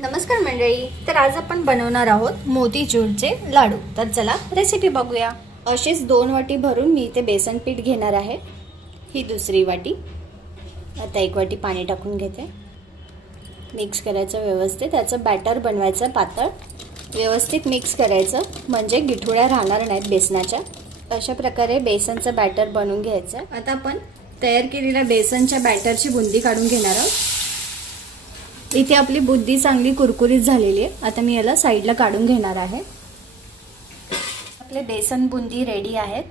नमस्कार मंडळी. तर आज आपण बनवणार आहोत मोतीचूरचे लाडू. तर चला रेसिपी बघूया. अशीच 2 वाटी भरून मी इथे बेसन पीठ घेणार आहे. ही दुसरी वाटी. आता 1 वाटी पाणी टाकून घेते. मिक्स करायचं व्यवस्थित. त्याचं बॅटर बनवायचं पातळ. व्यवस्थित मिक्स करायचं म्हणजे गिठुळ्या राहणार नाहीत बेसनाच्या. अशा प्रकारे बेसनचं बॅटर बनवून घ्यायचं. आता आपण तयार केलेल्या बेसनच्या बॅटरची बुंदी काढून घेणार आहोत. इथे आपली बुंदी चांगली कुरकुरीत झालेली आहे. आता मी याला साईडला काढून घेणार आहे. आपले बेसन बुंदी रेडी आहेत.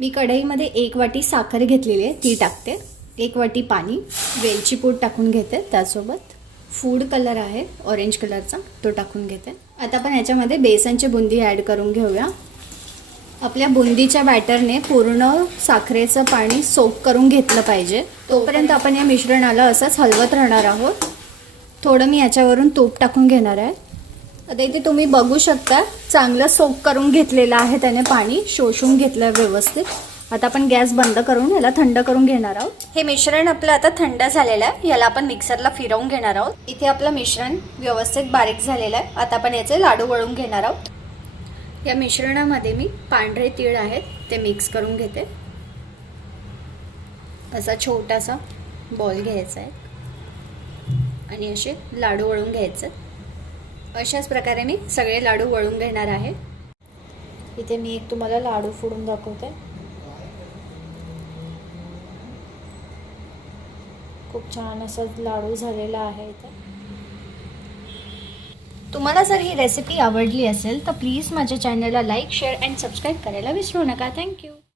मी कढईमध्ये 1 वाटी साखर घेतलेली आहे, ती टाकते. 1 वाटी पाणी, वेलची पूड टाकून घेते. त्यासोबत फूड कलर आहे ऑरेंज कलरचा, तो टाकून घेते. आता आपण याच्यामध्ये बेसनची बुंदी ॲड करून घेऊया. आपल्या बुंदीच्या बॅटरने पूर्ण साखरेचं पाणी सोक करून घेतलं पाहिजे. तोपर्यंत आपण या मिश्रणाला असंच हलवत राहणार आहोत. थोडं मी याच्यावरून तूप टाकून घेणार आहे. आता इथे तुम्ही बघू शकता चांगलं सोक करून घेतलेलं आहे, त्याने पाणी शोषून घेतलं व्यवस्थित. आता आपण गॅस बंद करून याला थंड करून घेणार आहोत. हे मिश्रण आपलं आता थंड झालेलं आहे. याला आपण मिक्सरला फिरवून घेणार आहोत. इथे आपलं मिश्रण व्यवस्थित बारीक झालेलं आहे. आता आपण याचे लाडू वळून घेणार आहोत. या मिश्रणामध्ये मी पांढरे तीळ आहेत ते मिक्स करून घेते. असा छोटासा बॉल घ्यायचा आहे आणि असे लाडू वळून घ्यायचे. अशाच प्रकारे मी सगळे लाडू वळून घेणार आहे. इथे मी एक तुम्हाला लाडू फोडून दाखवते. खूप छान असा लाडू झालेला आहे. इथे तुम्हाला जर ही रेसिपी आवडली असेल तर प्लीज माझ्या चॅनलला लाईक, शेअर अँड सबस्क्राईब करायला विसरू नका. थँक्यू.